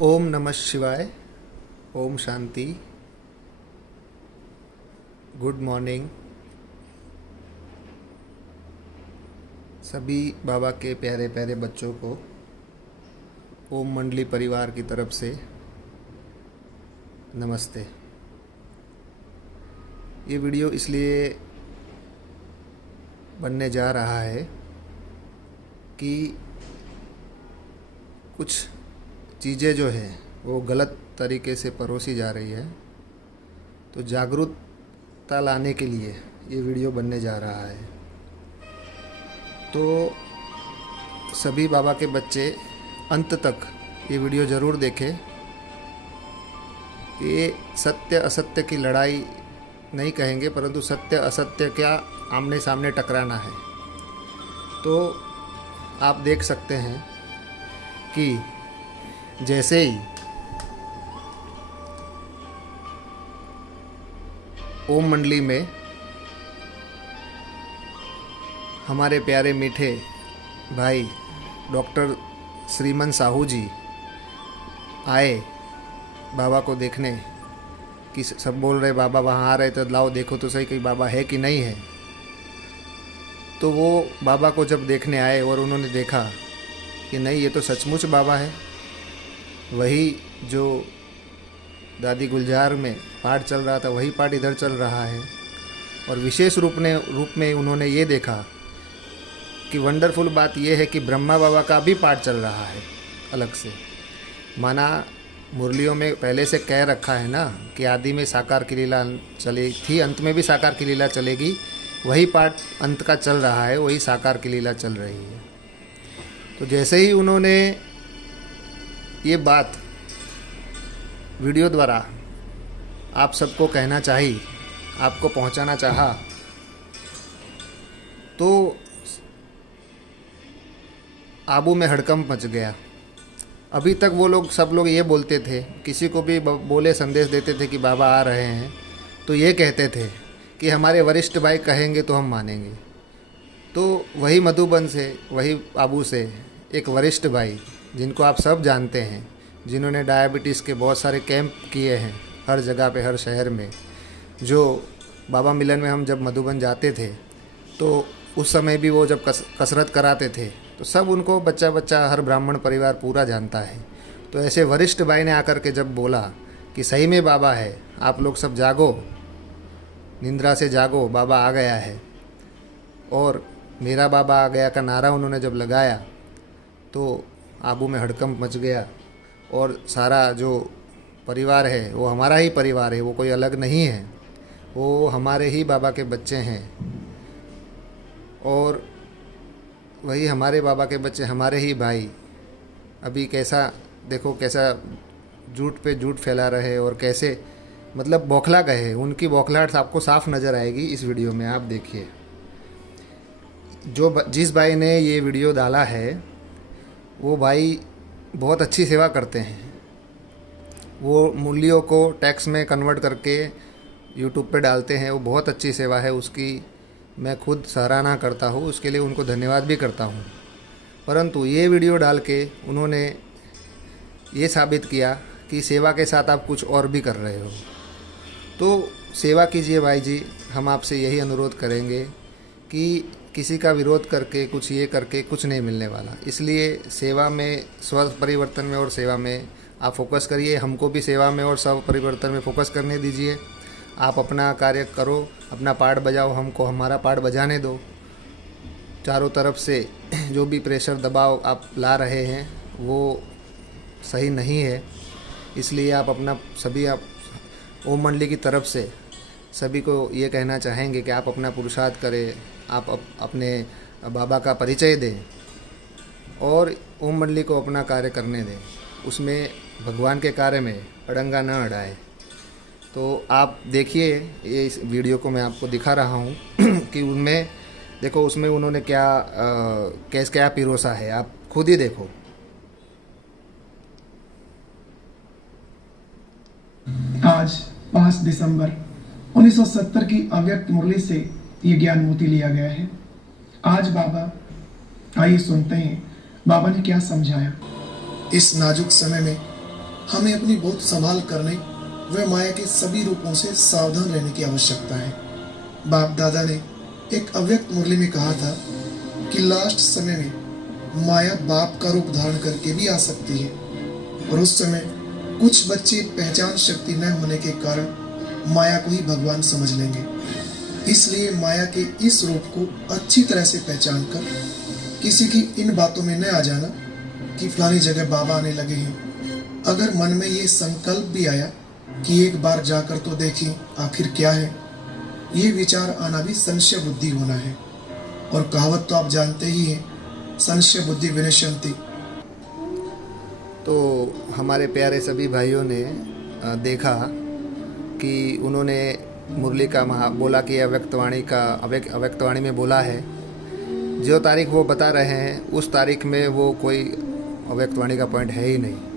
ओम नमः शिवाय। Om Shanti. Good morning सभी बाबा के प्यारे प्यारे बच्चों को ओम मंडली परिवार की तरफ से नमस्ते। ये वीडियो इसलिए बनने जा रहा है कि कुछ चीज़ें जो है वो गलत तरीके से परोसी जा रही है, तो जागरूकता लाने के लिए ये वीडियो बनने जा रहा है। तो सभी बाबा के बच्चे अंत तक ये वीडियो ज़रूर देखें। ये सत्य असत्य की लड़ाई नहीं कहेंगे, परंतु सत्य असत्य क्या आमने सामने टकराना है। तो आप देख सकते हैं कि जैसे ही ओम मंडली में हमारे प्यारे मीठे भाई डॉक्टर श्रीमन साहू जी आए बाबा को देखने, कि सब बोल रहे बाबा वहाँ आ रहे, तो लाओ देखो तो सही कहीं बाबा है कि नहीं है। तो वो बाबा को जब देखने आए और उन्होंने देखा कि नहीं, ये तो सचमुच बाबा है। वही जो दादी गुलजार में पाठ चल रहा था वही पाठ इधर चल रहा है। और विशेष रूप में उन्होंने ये देखा कि वंडरफुल बात यह है कि ब्रह्मा बाबा का भी पाठ चल रहा है अलग से। माना मुरलियों में पहले से कह रखा है ना कि आदि में साकार की लीला चली थी, अंत में भी साकार की लीला चलेगी। वही पाठ अंत का चल रहा है, वही साकार की लीला चल रही है। तो जैसे ही उन्होंने ये बात वीडियो द्वारा आप सबको कहना चाहिए, आपको पहुंचाना चाहा, तो आबू में हड़कंप मच गया। अभी तक वो लोग सब लोग ये बोलते थे, किसी को भी बोले संदेश देते थे कि बाबा आ रहे हैं, तो ये कहते थे कि हमारे वरिष्ठ भाई कहेंगे तो हम मानेंगे। तो वही मधुबन से, वही आबू से एक वरिष्ठ भाई जिनको आप सब जानते हैं, जिन्होंने डायबिटीज़ के बहुत सारे कैंप किए हैं हर जगह पे, हर शहर में। जो बाबा मिलन में हम जब मधुबन जाते थे तो उस समय भी वो जब कसरत कराते थे, तो सब उनको बच्चा बच्चा हर ब्राह्मण परिवार पूरा जानता है। तो ऐसे वरिष्ठ भाई ने आकर के जब बोला कि सही में बाबा है, आप लोग सब जागो, निंद्रा से जागो, बाबा आ गया है। और मेरा बाबा आ गया का नारा उन्होंने जब लगाया तो आबू में हड़कंप मच गया। और सारा जो परिवार है वो हमारा ही परिवार है, वो कोई अलग नहीं है, वो हमारे ही बाबा के बच्चे हैं। और वही हमारे बाबा के बच्चे, हमारे ही भाई अभी कैसा देखो, कैसा झूठ पे झूठ फैला रहे और कैसे मतलब बौखला गए। उनकी बौखलाहट आपको साफ नज़र आएगी इस वीडियो में। आप देखिए, जिस भाई ने ये वीडियो डाला है वो भाई बहुत अच्छी सेवा करते हैं। वो मूल्यों को टैक्स में कन्वर्ट करके यूट्यूब पे डालते हैं। वो बहुत अच्छी सेवा है, उसकी मैं खुद सराहना करता हूँ, उसके लिए उनको धन्यवाद भी करता हूँ। परंतु ये वीडियो डाल के उन्होंने ये साबित किया कि सेवा के साथ आप कुछ और भी कर रहे हो। तो सेवा कीजिए भाई जी, हम आपसे यही अनुरोध करेंगे कि किसी का विरोध करके, कुछ ये करके कुछ नहीं मिलने वाला। इसलिए सेवा में, स्व परिवर्तन में और सेवा में आप फोकस करिए। हमको भी सेवा में और स्व परिवर्तन में फोकस करने दीजिए। आप अपना कार्य करो, अपना पार्ट बजाओ, हमको हमारा पार्ट बजाने दो। चारों तरफ से जो भी प्रेशर दबाव आप ला रहे हैं वो सही नहीं है। इसलिए आप अपना सभी, आप ओम मंडली की तरफ से सभी को ये कहना चाहेंगे कि आप अपना पुरुषार्थ करें, आप अपने बाबा का परिचय दें और ओम मंडली को अपना कार्य करने दें। उसमें भगवान के कार्य में अड़ंगा न अड़ाए। तो आप देखिए, ये इस वीडियो को मैं आपको दिखा रहा हूँ कि उनमें देखो, उसमें उन्होंने क्या पिरोसा है, आप खुद ही देखो। आज 5 दिसंबर 1970 की अव्यक्त मुरली से ये ज्ञान मोती लिया गया है। आज बाबा, आइए सुनते हैं बाबा ने क्या समझाया। इस नाजुक समय में हमें अपनी बहुत संभाल करने व माया के सभी रूपों से सावधान रहने की आवश्यकता है। बाप दादा ने एक अव्यक्त मुरली में कहा था कि लास्ट समय में माया बाप का रूप धारण करके भी आ सकती है, और उस समय कुछ बच्चे पहचान शक्ति न होने के कारण माया को ही भगवान समझ लेंगे। इसलिए माया के इस रूप को अच्छी तरह से पहचान कर किसी की इन बातों में न आ जाना कि फलानी जगह बाबा आने लगे हैं। अगर मन में ये संकल्प भी आया कि एक बार जाकर तो देखें आखिर क्या है, ये विचार आना भी संशय बुद्धि होना है। और कहावत तो आप जानते ही हैं, संशय बुद्धि विनश्यन्ति। तो हमारे प्यारे सभी भाइयों ने देखा कि उन्होंने मुरली का बोला कि अव्यक्तवाणी में बोला है। जो तारीख वो बता रहे हैं उस तारीख में वो कोई अव्यक्तवाणी का पॉइंट है ही नहीं।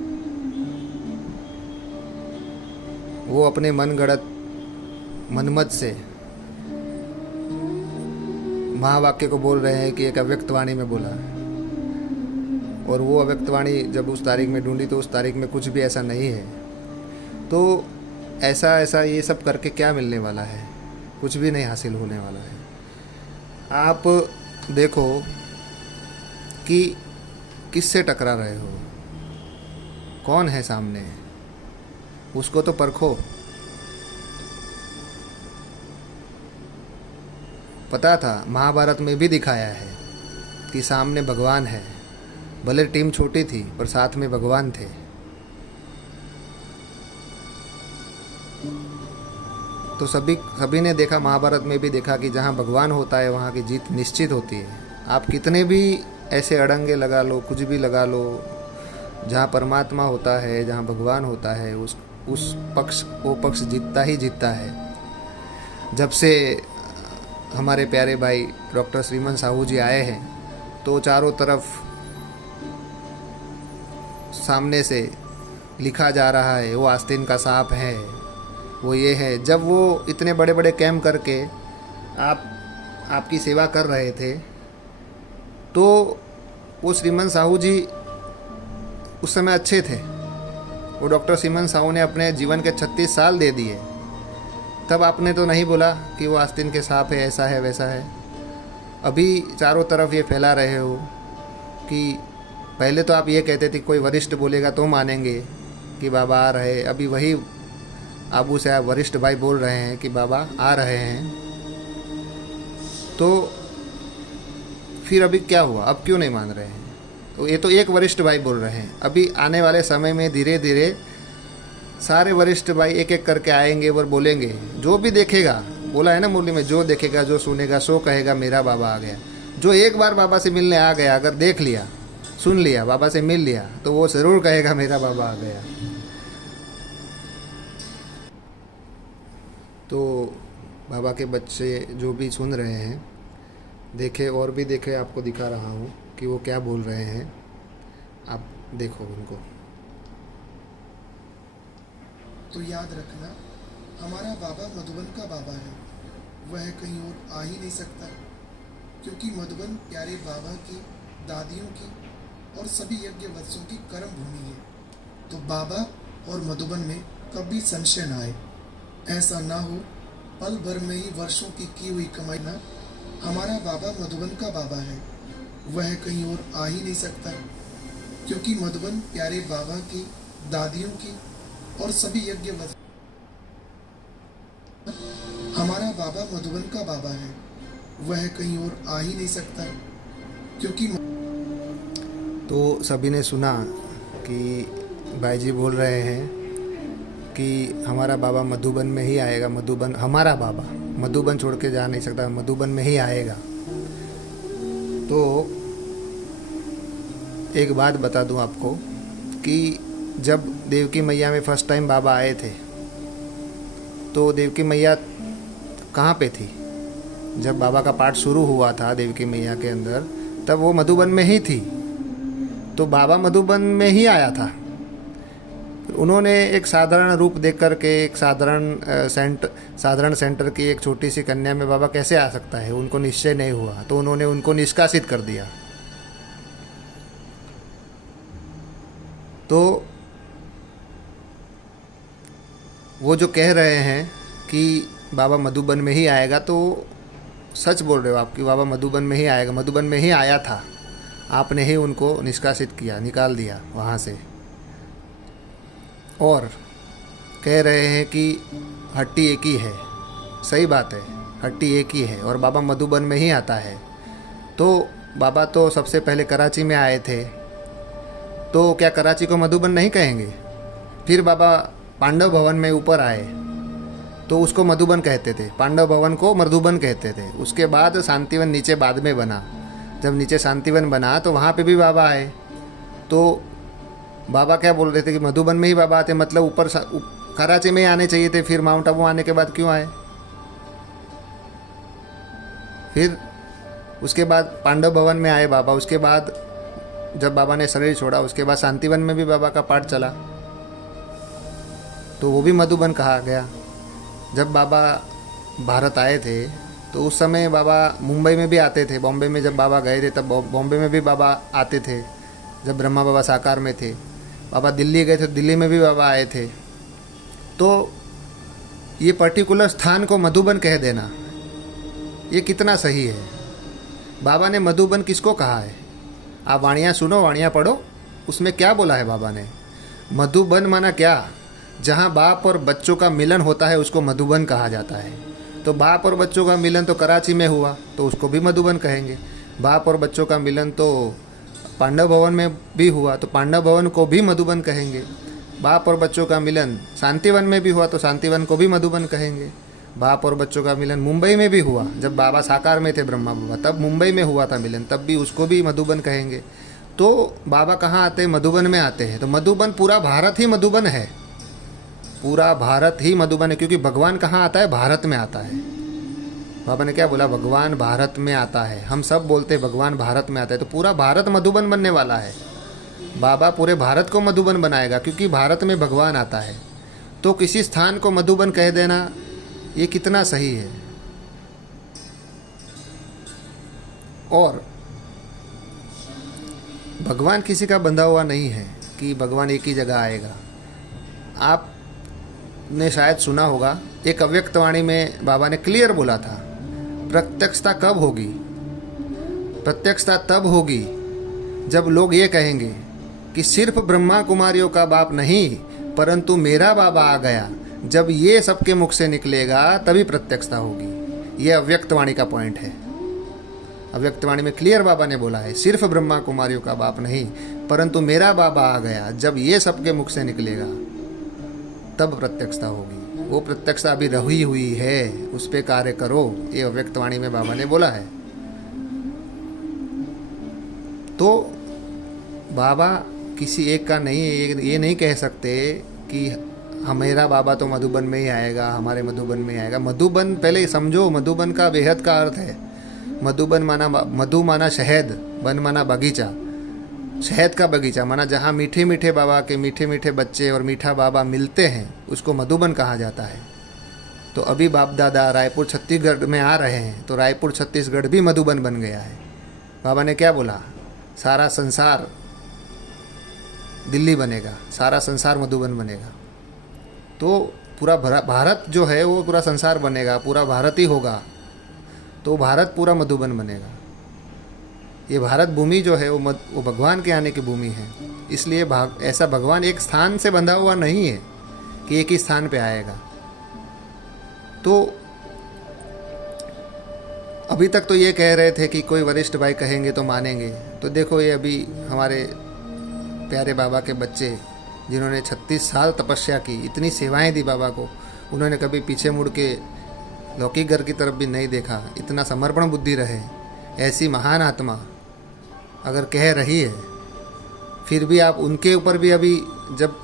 वो अपने मनगढ़ंत मनमत से महावाक्य को बोल रहे हैं कि एक अव्यक्तवाणी में बोला है, और वो अव्यक्तवाणी जब उस तारीख में ढूंढी तो उस तारीख में कुछ भी ऐसा नहीं है। तो ऐसा ये सब करके क्या मिलने वाला है? कुछ भी नहीं हासिल होने वाला है। आप देखो कि किससे टकरा रहे हो, कौन है सामने, उसको तो परखो। पता था, महाभारत में भी दिखाया है कि सामने भगवान है। भले टीम छोटी थी पर साथ में भगवान थे। तो सभी ने देखा, महाभारत में भी देखा कि जहाँ भगवान होता है वहाँ की जीत निश्चित होती है। आप कितने भी ऐसे अड़ंगे लगा लो, कुछ भी लगा लो, जहाँ परमात्मा होता है, जहाँ भगवान होता है, वो पक्ष जीतता ही जीतता है। जब से हमारे प्यारे भाई डॉक्टर श्रीमन साहू जी आए हैं तो चारों तरफ सामने से लिखा जा रहा है वो आस्तीन का सांप है, वो ये है। जब वो इतने बड़े बड़े कैंप करके आपकी सेवा कर रहे थे तो वो श्रीमन साहू जी उस समय अच्छे थे। वो डॉक्टर श्रीमन साहू ने अपने जीवन के 36 साल दे दिए, तब आपने तो नहीं बोला कि वो आस्तीन के सांप है, ऐसा है वैसा है। अभी चारों तरफ ये फैला रहे हो कि पहले तो आप ये कहते थे कोई वरिष्ठ बोलेगा तो मानेंगे कि बाबा आ रहे। अभी वही आबू से आप वरिष्ठ भाई बोल रहे हैं कि बाबा आ रहे हैं, तो फिर अभी क्या हुआ? अब क्यों नहीं मान रहे हैं? तो ये तो एक वरिष्ठ भाई बोल रहे हैं। अभी आने वाले समय में धीरे धीरे सारे वरिष्ठ भाई एक एक करके आएंगे और बोलेंगे। जो भी देखेगा, बोला है ना मुरली में, जो देखेगा जो सुनेगा सो कहेगा मेरा बाबा आ गया। जो एक बार बाबा से मिलने आ गया, अगर देख लिया, सुन लिया, बाबा से मिल लिया, तो वो ज़रूर कहेगा मेरा बाबा आ गया। तो बाबा के बच्चे जो भी सुन रहे हैं, देखे और भी देखे, आपको दिखा रहा हूँ कि वो क्या बोल रहे हैं। आप देखो उनको। तो याद रखना, हमारा बाबा मधुबन का बाबा है, वह कहीं और आ ही नहीं सकता, क्योंकि मधुबन प्यारे बाबा की, दादियों की और सभी यज्ञ वत्सों की कर्म भूमि है। तो बाबा और मधुबन में कभी संशय ना आए। ऐसा ना हो पल भर में ही वर्षों की हुई कमाई ना। हमारा बाबा मधुबन का बाबा है, वह कहीं और आ ही नहीं सकता, क्योंकि मधुबन प्यारे बाबा की, दादियों की और सभी यज्ञ हमारा बाबा मधुबन का बाबा है, वह कहीं और आ ही नहीं सकता, क्योंकि तो सभी ने सुना कि भाई जी बोल रहे हैं कि हमारा बाबा मधुबन में ही आएगा। मधुबन, हमारा बाबा मधुबन छोड़ के जा नहीं सकता, मधुबन में ही आएगा। तो एक बात बता दूं आपको कि जब देवकी मैया में फर्स्ट टाइम बाबा आए थे तो देवकी मैया कहाँ पे थी? जब बाबा का पाठ शुरू हुआ था देवकी मैया के अंदर, तब वो मधुबन में ही थी। तो बाबा मधुबन में ही आया था। उन्होंने एक साधारण रूप देख कर के, एक साधारण सेंटर की एक छोटी सी कन्या में बाबा कैसे आ सकता है, उनको निश्चय नहीं हुआ, तो उन्होंने उनको निष्कासित कर दिया। तो वो जो कह रहे हैं कि बाबा मधुबन में ही आएगा, तो सच बोल रहे हो आप कि बाबा मधुबन में ही आएगा। मधुबन में ही आया था, आपने ही उनको निष्कासित किया, निकाल दिया वहाँ से। और कह रहे हैं कि हट्टी एक ही है। सही बात है, हट्टी एक ही है और बाबा मधुबन में ही आता है। तो बाबा तो सबसे पहले कराची में आए थे, तो क्या कराची को मधुबन नहीं कहेंगे? फिर बाबा पांडव भवन में ऊपर आए तो उसको मधुबन कहते थे, पांडव भवन को मधुबन कहते थे। उसके बाद शांतिवन नीचे बाद में बना। जब नीचे शांतिवन बना तो वहाँ पे भी बाबा आए। तो बाबा क्या बोल रहे थे कि मधुबन में ही बाबा आते, मतलब ऊपर कराची में ही आने चाहिए थे। फिर माउंट आबू आने के बाद क्यों आए? फिर उसके बाद पांडव भवन में आए बाबा। उसके बाद जब बाबा ने शरीर छोड़ा उसके बाद शांतिवन में भी बाबा का पाठ चला, तो वो भी मधुबन कहा गया। जब बाबा भारत आए थे तो उस समय बाबा मुंबई में भी आते थे। बॉम्बे में जब बाबा गए थे तब बॉम्बे में भी बाबा आते थे। जब ब्रह्मा बाबा साकार में थे, बाबा दिल्ली गए थे, दिल्ली में भी बाबा आए थे। तो ये पर्टिकुलर स्थान को मधुबन कह देना, ये कितना सही है? बाबा ने मधुबन किसको कहा है? आप वाणियाँ सुनो, वाणियाँ पढ़ो, उसमें क्या बोला है बाबा ने। मधुबन माना क्या? जहाँ बाप और बच्चों का मिलन होता है उसको मधुबन कहा जाता है। तो बाप और बच्चों का मिलन तो कराची में हुआ, तो उसको भी मधुबन कहेंगे। बाप और बच्चों का मिलन तो पांडव भवन में भी हुआ, तो पांडव भवन को भी मधुबन कहेंगे। बाप और बच्चों का मिलन शांतिवन में भी हुआ, तो शांतिवन को भी मधुबन कहेंगे। बाप और बच्चों का मिलन मुंबई में भी हुआ, जब बाबा साकार में थे ब्रह्मा बाबा, तब मुंबई में हुआ था मिलन, तब भी उसको भी मधुबन कहेंगे। तो बाबा कहाँ आते हैं? मधुबन में आते हैं। तो मधुबन, पूरा भारत ही मधुबन है, पूरा भारत ही मधुबन है। क्योंकि भगवान कहाँ आता है? भारत में आता है। बाबा ने क्या बोला? भगवान भारत में आता है। हम सब बोलते हैं भगवान भारत में आता है, तो पूरा भारत मधुबन बनने वाला है। बाबा पूरे भारत को मधुबन बनाएगा, क्योंकि भारत में भगवान आता है। तो किसी स्थान को मधुबन कह देना, ये कितना सही है। और भगवान किसी का बंधा हुआ नहीं है कि भगवान एक ही जगह आएगा। आपने शायद सुना होगा, एक अव्यक्त वाणी में बाबा ने क्लियर बोला था, प्रत्यक्षता कब होगी? प्रत्यक्षता तब होगी जब लोग ये कहेंगे कि सिर्फ ब्रह्मा कुमारियों का बाप नहीं, परंतु मेरा बाबा आ गया। जब ये सबके मुख से निकलेगा तभी प्रत्यक्षता होगी। ये अव्यक्तवाणी का पॉइंट है। अव्यक्तवाणी में क्लियर बाबा ने बोला है, सिर्फ ब्रह्मा कुमारियों का बाप नहीं, परंतु मेरा बाबा आ गया। जब ये सबके मुख से निकलेगा तब प्रत्यक्षता होगी। वो प्रत्यक्षता अभी रही हुई है, उस पर कार्य करो। ये अव्यक्तवाणी में बाबा ने बोला है। तो बाबा किसी एक का नहीं, ये नहीं कह सकते कि हमारा बाबा तो मधुबन में ही आएगा, हमारे मधुबन में ही आएगा। मधुबन पहले समझो, मधुबन का बेहद का अर्थ है। मधुबन माना, मधु माना शहद, बन माना बगीचा, शहद का बगीचा माना जहाँ मीठे मीठे बाबा के मीठे मीठे बच्चे और मीठा बाबा मिलते हैं, उसको मधुबन कहा जाता है। तो अभी बाप दादा रायपुर छत्तीसगढ़ में आ रहे हैं, तो रायपुर छत्तीसगढ़ भी मधुबन बन गया है। बाबा ने क्या बोला? सारा संसार दिल्ली बनेगा, सारा संसार मधुबन बनेगा। तो पूरा भारत जो है वो पूरा संसार बनेगा, पूरा भारत ही होगा, तो भारत पूरा मधुबन बनेगा। ये भारत भूमि जो है वो भगवान के आने की भूमि है। इसलिए ऐसा भगवान एक स्थान से बंधा हुआ नहीं है कि एक ही स्थान पे आएगा। तो अभी तक तो ये कह रहे थे कि कोई वरिष्ठ भाई कहेंगे तो मानेंगे। तो देखो, ये अभी हमारे प्यारे बाबा के बच्चे जिन्होंने 36 साल तपस्या की, इतनी सेवाएं दी बाबा को, उन्होंने कभी पीछे मुड़ के लौकिक घर की तरफ भी नहीं देखा। इतना समर्पण बुद्धि रहे, ऐसी महान आत्मा अगर कह रही है, फिर भी आप उनके ऊपर भी अभी जब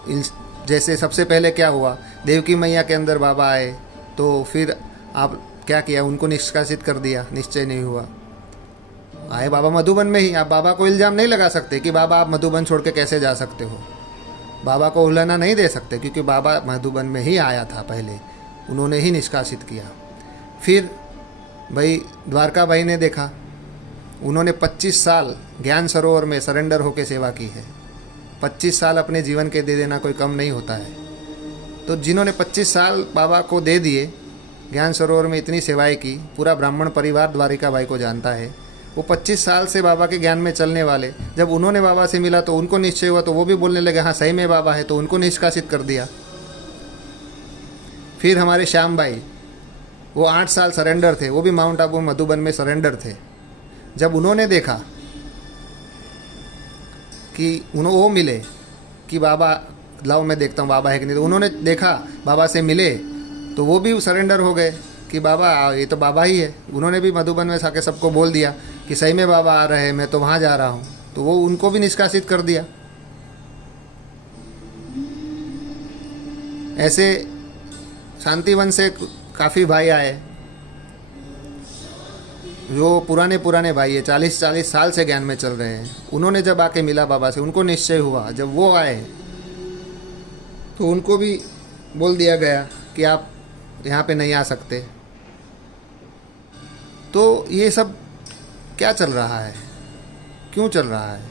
जैसे सबसे पहले क्या हुआ, देवकी मैया के अंदर बाबा आए, तो फिर आप क्या किया? उनको निष्कासित कर दिया, निश्चय नहीं हुआ। आए बाबा मधुबन में ही, आप बाबा को इल्ज़ाम नहीं लगा सकते कि बाबा आप मधुबन छोड़ के कैसे जा सकते हो। बाबा को उलाना नहीं दे सकते, क्योंकि बाबा मधुबन में ही आया था पहले, उन्होंने ही निष्कासित किया। फिर भाई द्वारका भाई ने देखा, उन्होंने 25 साल ज्ञान सरोवर में सरेंडर होकर सेवा की है। 25 साल अपने जीवन के दे देना कोई कम नहीं होता है। तो जिन्होंने 25 साल बाबा को दे दिए, ज्ञान सरोवर में इतनी सेवाएं की, पूरा ब्राह्मण परिवार द्वारिका भाई को जानता है, वो 25 साल से बाबा के ज्ञान में चलने वाले, जब उन्होंने बाबा से मिला तो उनको निश्चय हुआ, तो वो भी बोलने लगे हाँ सही में बाबा है, तो उनको निष्कासित कर दिया। फिर हमारे श्याम भाई, वो 8 साल सरेंडर थे, वो भी माउंट आबू मधुबन में सरेंडर थे। जब उन्होंने देखा कि वो मिले कि बाबा लाओ मैं देखता हूँ बाबा है कि नहीं, तो उन्होंने देखा बाबा से मिले तो वो भी सरेंडर हो गए कि बाबा ये तो बाबा ही है। उन्होंने भी मधुबन में आके सबको बोल दिया कि सही में बाबा आ रहे हैं, मैं तो वहाँ जा रहा हूँ, तो वो उनको भी निष्कासित कर दिया। ऐसे शांतिवन से काफ़ी भाई आए जो पुराने भाई है, 40 साल से ज्ञान में चल रहे हैं। उन्होंने जब आके मिला बाबा से, उनको निश्चय हुआ, जब वो आए तो उनको भी बोल दिया गया कि आप यहाँ पे नहीं आ सकते। तो ये सब क्या चल रहा है, क्यों चल रहा है?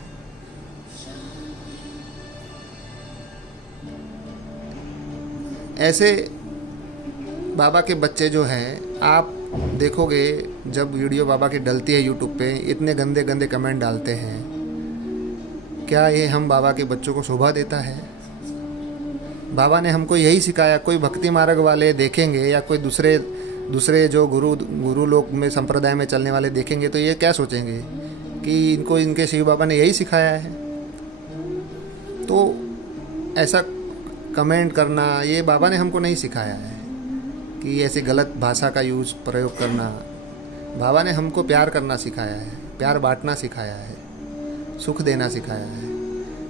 ऐसे बाबा के बच्चे जो हैं, आप देखोगे जब वीडियो बाबा की डलती है यूट्यूब पे, इतने गंदे गंदे कमेंट डालते हैं। क्या ये हम बाबा के बच्चों को शोभा देता है? बाबा ने हमको यही सिखाया। कोई भक्ति मार्ग वाले देखेंगे या कोई दूसरे जो गुरु लोग में संप्रदाय में चलने वाले देखेंगे तो ये क्या सोचेंगे कि इनको इनके शिव बाबा ने यही सिखाया है। तो ऐसा कमेंट करना, ये बाबा ने हमको नहीं सिखाया है कि ऐसी गलत भाषा का प्रयोग करना। बाबा ने हमको प्यार करना सिखाया है, प्यार बांटना सिखाया है, सुख देना सिखाया है।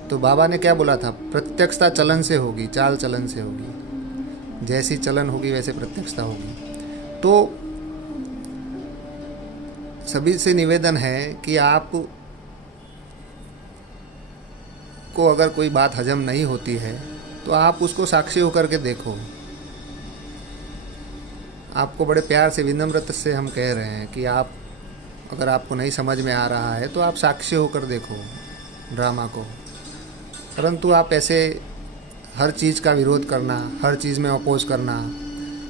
तो बाबा ने क्या बोला था? प्रत्यक्षता चलन से होगी, चाल चलन से होगी। जैसी चलन होगी वैसे प्रत्यक्षता होगी। तो सभी से निवेदन है कि आप को अगर कोई बात हजम नहीं होती है तो आप उसको साक्षी होकर के देखो। आपको बड़े प्यार से, विनम्रता से हम कह रहे हैं कि आप, अगर आपको नहीं समझ में आ रहा है तो आप साक्षी होकर देखो ड्रामा को। परंतु आप ऐसे हर चीज़ का विरोध करना, हर चीज़ में अपोज करना,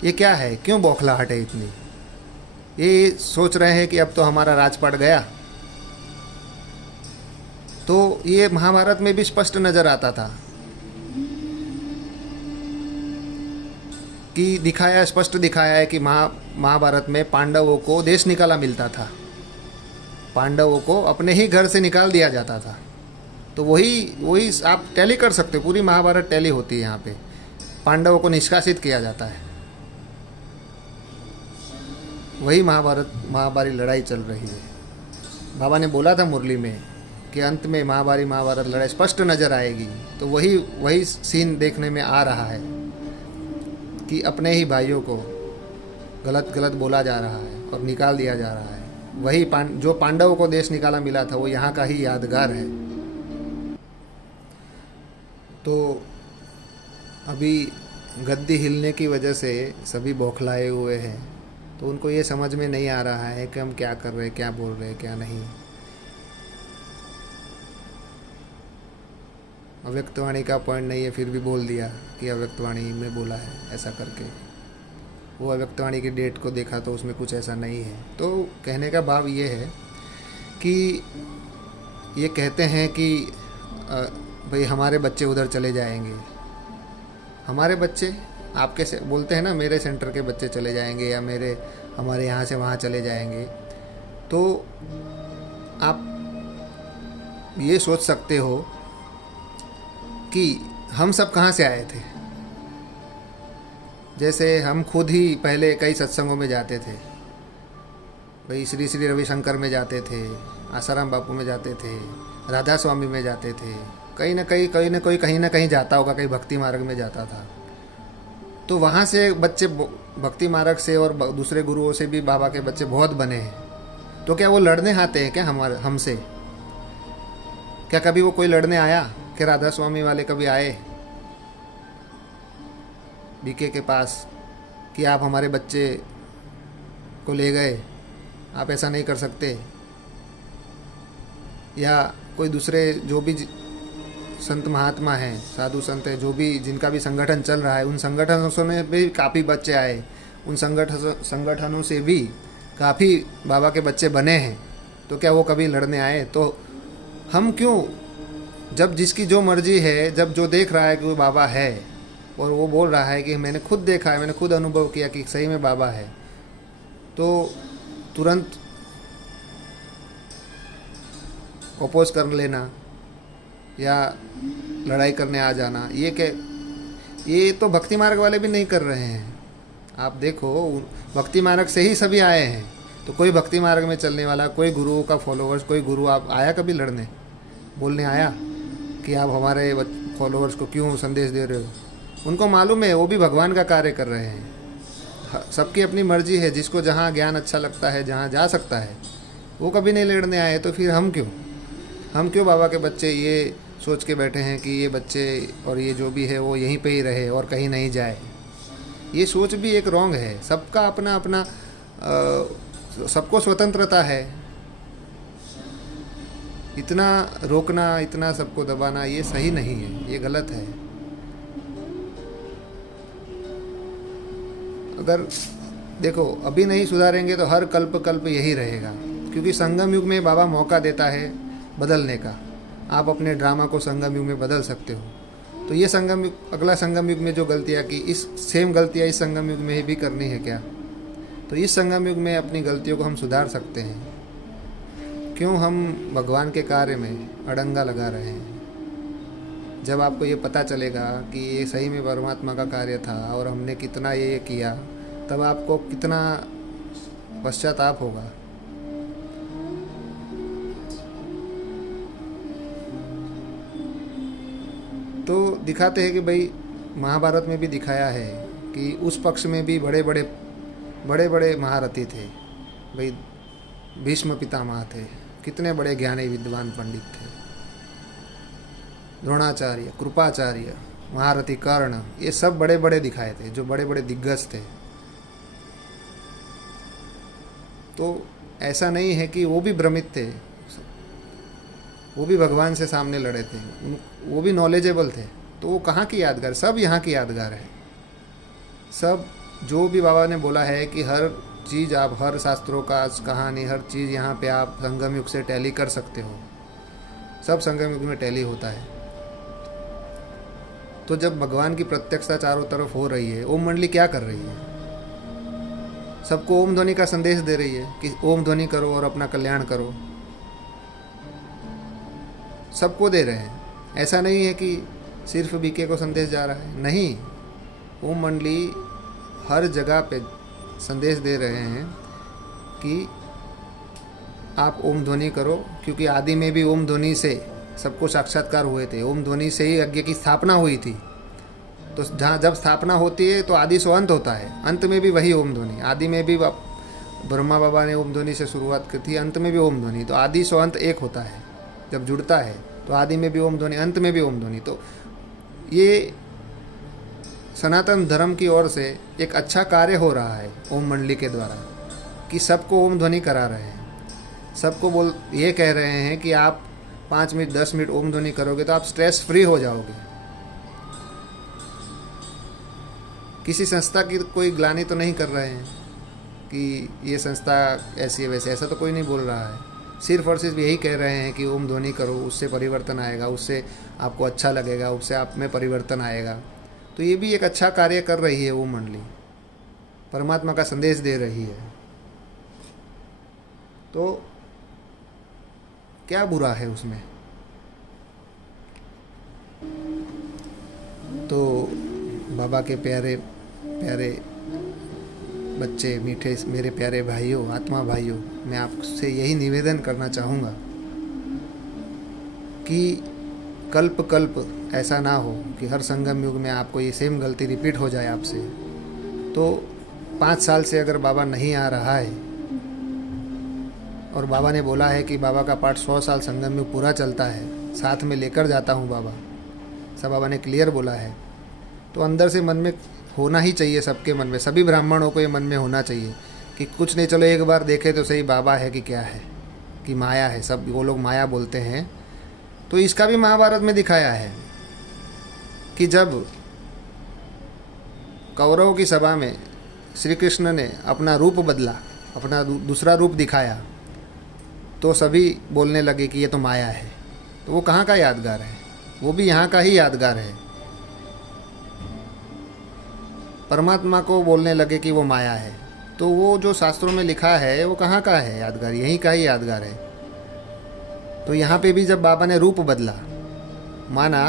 ये क्या है? क्यों बौखलाहट है इतनी? ये सोच रहे हैं कि अब तो हमारा राजपाट गया। तो ये महाभारत में भी स्पष्ट नजर आता था कि स्पष्ट दिखाया है कि महाभारत में पांडवों को देश निकाला मिलता था, पांडवों को अपने ही घर से निकाल दिया जाता था। तो वही आप टैली कर सकते हो, पूरी महाभारत टैली होती है। यहाँ पे पांडवों को निष्कासित किया जाता है, वही महाभारत लड़ाई चल रही है। बाबा ने बोला था मुरली में कि अंत में महाभारत लड़ाई स्पष्ट नजर आएगी। तो वही सीन देखने में आ रहा है कि अपने ही भाइयों को गलत बोला जा रहा है और निकाल दिया जा रहा है। वही जो पांडवों को देश निकाला मिला था वो यहाँ का ही यादगार है। तो अभी गद्दी हिलने की वजह से सभी बौखलाए हुए हैं, तो उनको ये समझ में नहीं आ रहा है कि हम क्या कर रहे हैं, क्या बोल रहे हैं, क्या नहीं। अव्यक्तवाणी का पॉइंट नहीं है, फिर भी बोल दिया कि अव्यक्तवाणी में बोला है ऐसा करके। वो अव्यक्तवाणी की डेट को देखा तो उसमें कुछ ऐसा नहीं है। तो कहने का भाव ये है कि ये कहते हैं कि भाई हमारे बच्चे उधर चले जाएंगे। हमारे बच्चे आपके से बोलते हैं ना, मेरे सेंटर के बच्चे चले जाएंगे या हमारे यहाँ से वहाँ चले जाएंगे। तो आप ये सोच सकते हो कि हम सब कहाँ से आए थे। जैसे हम खुद ही पहले कई सत्संगों में जाते थे, भाई श्री रविशंकर में जाते थे, आसाराम बापू में जाते थे, राधा स्वामी में जाते थे, कहीं ना कहीं जाता होगा, कहीं भक्ति मार्ग में जाता था। तो वहाँ से बच्चे भक्ति मार्ग से और दूसरे गुरुओं से भी बाबा के बच्चे बहुत बने हैं। तो क्या वो लड़ने आते हैं क्या हमसे? क्या कभी वो कोई लड़ने आया? कि राधा स्वामी वाले कभी आए बीके के पास कि आप हमारे बच्चे को ले गए, आप ऐसा नहीं कर सकते? या कोई दूसरे जो भी संत महात्मा हैं, साधु संत हैं, जो भी जिनका भी संगठन चल रहा है, उन संगठनों में भी काफ़ी बच्चे आए, उन संगठनों से भी काफ़ी बाबा के बच्चे बने हैं। तो क्या वो कभी लड़ने आए? तो हम क्यों, जब जिसकी जो मर्जी है, जब जो देख रहा है कि वो बाबा है और वो बोल रहा है कि मैंने खुद देखा है, मैंने खुद अनुभव किया कि सही में बाबा है, तो तुरंत अपोज कर लेना या लड़ाई करने आ जाना, ये तो भक्ति मार्ग वाले भी नहीं कर रहे हैं। आप देखो, भक्ति मार्ग से ही सभी आए हैं। तो कोई भक्ति मार्ग में चलने वाला, कोई गुरुओं का फॉलोअर्स, कोई गुरु आप आया कभी लड़ने, बोलने आया कि आप हमारे फॉलोअर्स को क्यों संदेश दे रहे हो? उनको मालूम है वो भी भगवान का कार्य कर रहे हैं। सबकी अपनी मर्जी है, जिसको जहाँ ज्ञान अच्छा लगता है, जहाँ जा सकता है, वो कभी नहीं लड़ने आए। तो फिर हम क्यों बाबा के बच्चे ये सोच के बैठे हैं कि ये बच्चे और ये जो भी है वो यहीं पे ही रहे और कहीं नहीं जाए? ये सोच भी एक रॉन्ग है। सबका अपना अपना, सबको स्वतंत्रता है। इतना रोकना, इतना सबको दबाना, ये सही नहीं है, ये गलत है। अगर देखो अभी नहीं सुधारेंगे तो हर कल्प यही रहेगा, क्योंकि संगम युग में बाबा मौका देता है बदलने का। आप अपने ड्रामा को संगम युग में बदल सकते हो। तो ये संगम युग, अगला संगम युग में जो गलतियाँ की, इस सेम गलतियाँ इस संगम युग में भी करनी है क्या? तो इस संगम युग में अपनी गलतियों को हम सुधार सकते हैं। क्यों हम भगवान के कार्य में अड़ंगा लगा रहे हैं? जब आपको ये पता चलेगा कि ये सही में परमात्मा का कार्य था और हमने कितना ये किया, तब आपको कितना पश्चाताप होगा। तो दिखाते हैं कि भाई महाभारत में भी दिखाया है कि उस पक्ष में भी बड़े बड़े महारथी थे। भाई भीष्म पितामह थे, कितने बड़े ज्ञानी विद्वान पंडित थे। द्रोणाचार्य, कृपाचार्य, महारथी कर्ण, ये सब बड़े बड़े दिखाए थे, जो बड़े बड़े दिग्गज थे। तो ऐसा नहीं है कि वो भी भ्रमित थे, वो भी भगवान से सामने लड़े थे, वो भी नॉलेजेबल थे। तो वो कहाँ की यादगार? सब यहाँ की यादगार है। सब जो भी बाबा ने बोला है कि हर चीज़ आप, हर शास्त्रों का कहानी, हर चीज़ यहाँ पे आप संगम युग से टैली कर सकते हो। सब संगम युग में टैली होता है। तो जब भगवान की प्रत्यक्षता चारों तरफ हो रही है, ओम मंडली क्या कर रही है? सबको ओम ध्वनि का संदेश दे रही है कि ओम ध्वनि करो और अपना कल्याण करो। सबको दे रहे हैं। ऐसा नहीं है कि सिर्फ बीके को संदेश जा रहा है, नहीं। ओम मंडली हर जगह पे संदेश दे रहे हैं कि आप ओम ध्वनि करो, क्योंकि आदि में भी ओम ध्वनि से सबको साक्षात्कार हुए थे। ओम ध्वनि से ही यज्ञ की स्थापना हुई थी। तो जहाँ जब स्थापना होती है तो आदि से अंत होता है, अंत में भी वही ओम ध्वनि। आदि में भी ब्रह्मा बाबा ने ओम ध्वनि से शुरुआत की थी, अंत में भी ओम ध्वनि। तो आदि से अंत एक होता है, जब जुड़ता है तो आदि में भी ओम ध्वनि, अंत में भी ओम ध्वनि। तो ये सनातन धर्म की ओर से एक अच्छा कार्य हो रहा है ओम मंडली के द्वारा, कि सबको ओम ध्वनि करा रहे हैं। सबको ये कह रहे हैं कि आप 5 मिनट 10 मिनट ओम ध्वनि करोगे तो आप स्ट्रेस फ्री हो जाओगे। किसी संस्था की कोई ग्लानि तो नहीं कर रहे हैं कि ये संस्था ऐसी है वैसे, ऐसा तो कोई नहीं बोल रहा है। सिर्फ और सिर्फ यही कह रहे हैं कि ओम ध्वनि करो, उससे परिवर्तन आएगा, उससे आपको अच्छा लगेगा, उससे आप में परिवर्तन आएगा। तो ये भी एक अच्छा कार्य कर रही है ओम मंडली, परमात्मा का संदेश दे रही है। तो क्या बुरा है उसमें? तो बाबा के प्यारे प्यारे बच्चे, मीठे मेरे प्यारे भाइयों, आत्मा भाइयों, मैं आपसे यही निवेदन करना चाहूँगा कि कल्प ऐसा ना हो कि हर संगम युग में आपको ये सेम गलती रिपीट हो जाए आपसे। तो 5 साल से अगर बाबा नहीं आ रहा है और बाबा ने बोला है कि बाबा का पाठ 100 साल संगम युग पूरा चलता है, साथ में लेकर जाता हूँ बाबा, सब बाबा ने क्लियर बोला है। तो अंदर से मन में होना ही चाहिए, सबके मन में, सभी ब्राह्मणों को ये मन में होना चाहिए कि कुछ नहीं, चलो एक बार देखे तो सही बाबा है कि क्या है, कि माया है। सब वो लोग माया बोलते हैं, तो इसका भी महाभारत में दिखाया है कि जब कौरवों की सभा में श्री कृष्ण ने अपना रूप बदला, अपना दूसरा रूप दिखाया, तो सभी बोलने लगे कि ये तो माया है। तो वो कहाँ का यादगार है? वो भी यहाँ का ही यादगार है। परमात्मा को बोलने लगे कि वो माया है, तो वो जो शास्त्रों में लिखा है वो कहाँ का है यादगार? यहीं का ही यादगार है। तो यहाँ पे भी जब बाबा ने रूप बदला, माना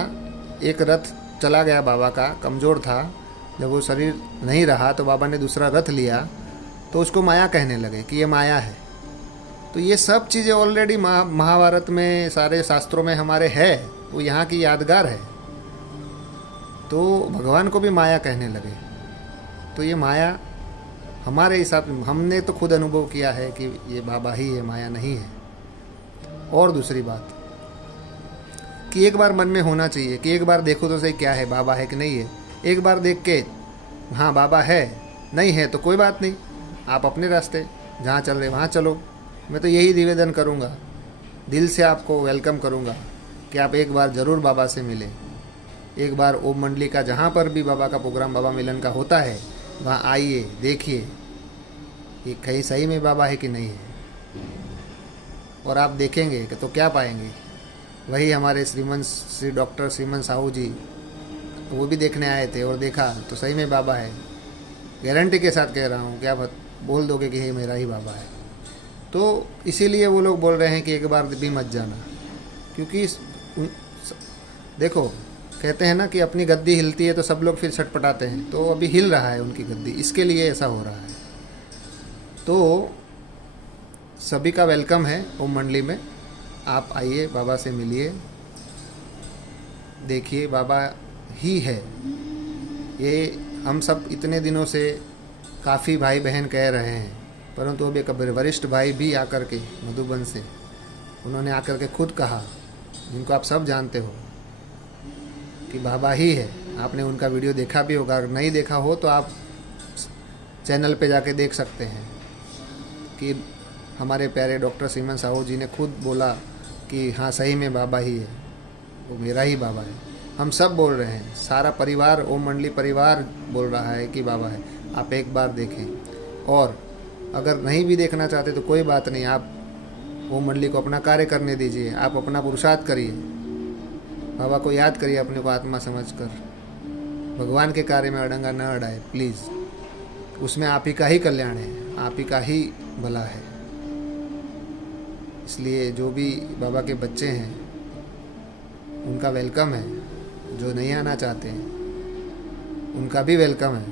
एक रथ चला गया बाबा का, कमज़ोर था, जब वो शरीर नहीं रहा तो बाबा ने दूसरा रथ लिया, तो उसको माया कहने लगे कि ये माया है। तो ये सब चीज़ें ऑलरेडी महाभारत में, सारे शास्त्रों में हमारे है, वो यहाँ की यादगार है। तो भगवान को भी माया कहने लगे। तो ये माया हमारे हिसाब से, हमने तो खुद अनुभव किया है कि ये बाबा ही है, माया नहीं है। और दूसरी बात कि एक बार मन में होना चाहिए कि एक बार देखो तो सही क्या है, बाबा है कि नहीं है। एक बार देख के हाँ बाबा है, नहीं है तो कोई बात नहीं, आप अपने रास्ते जहाँ चल रहे वहाँ चलो। मैं तो यही निवेदन करूँगा, दिल से आपको वेलकम करूँगा कि आप एक बार ज़रूर बाबा से मिलें। एक बार ओम मंडली का जहाँ पर भी बाबा का प्रोग्राम, बाबा मिलन का होता है, वहाँ आइए, देखिए कि कहीं सही में बाबा है कि नहीं है। और आप देखेंगे कि तो क्या पाएंगे, वही हमारे श्री डॉक्टर श्रीमन साहू जी, वो भी देखने आए थे और देखा तो सही में बाबा है। गारंटी के साथ कह रहा हूँ कि आप बोल दोगे कि ये मेरा ही बाबा है। तो इसीलिए वो लोग बोल रहे हैं कि एक बार भी मत जाना, क्योंकि देखो कहते हैं ना कि अपनी गद्दी हिलती है तो सब लोग फिर छटपटाते हैं, तो अभी हिल रहा है उनकी गद्दी, इसके लिए ऐसा हो रहा है। तो सभी का वेलकम है ओम मंडली में। आप आइए, बाबा से मिलिए, देखिए बाबा ही है। ये हम सब इतने दिनों से काफ़ी भाई बहन कह रहे हैं, परंतु अब एक वरिष्ठ भाई भी आकर के मधुबन से, उन्होंने आकर के खुद कहा, जिनको आप सब जानते हो, कि बाबा ही है। आपने उनका वीडियो देखा भी होगा, अगर नहीं देखा हो तो आप चैनल पे जाके देख सकते हैं कि हमारे प्यारे डॉक्टर श्रीमन साहू जी ने खुद बोला कि हाँ सही में बाबा ही है, वो मेरा ही बाबा है। हम सब बोल रहे हैं, सारा परिवार, ओम मंडली परिवार बोल रहा है कि बाबा है। आप एक बार देखें, और अगर नहीं भी देखना चाहते तो कोई बात नहीं, आप ओम मंडली को अपना कार्य करने दीजिए, आप अपना पुरुषार्थ करिए, बाबा को याद करिए अपने को आत्मा समझकर। भगवान के कार्य में अड़ंगा न अड़ाए प्लीज़, उसमें आप ही का ही कल्याण है, आप ही का ही भला है। इसलिए जो भी बाबा के बच्चे हैं उनका वेलकम है, जो नहीं आना चाहते हैं उनका भी वेलकम है।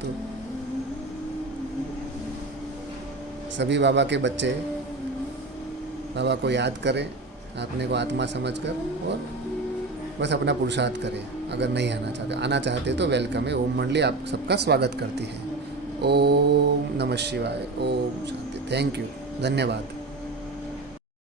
तो सभी बाबा के बच्चे बाबा को याद करें, अपने को आत्मा समझकर, और बस अपना पुरुषार्थ करें। अगर नहीं आना चाहते तो वेलकम है। ओम मंडली आप सबका स्वागत करती है। ओम नमः शिवाय, ओम शांति। थैंक यू, धन्यवाद।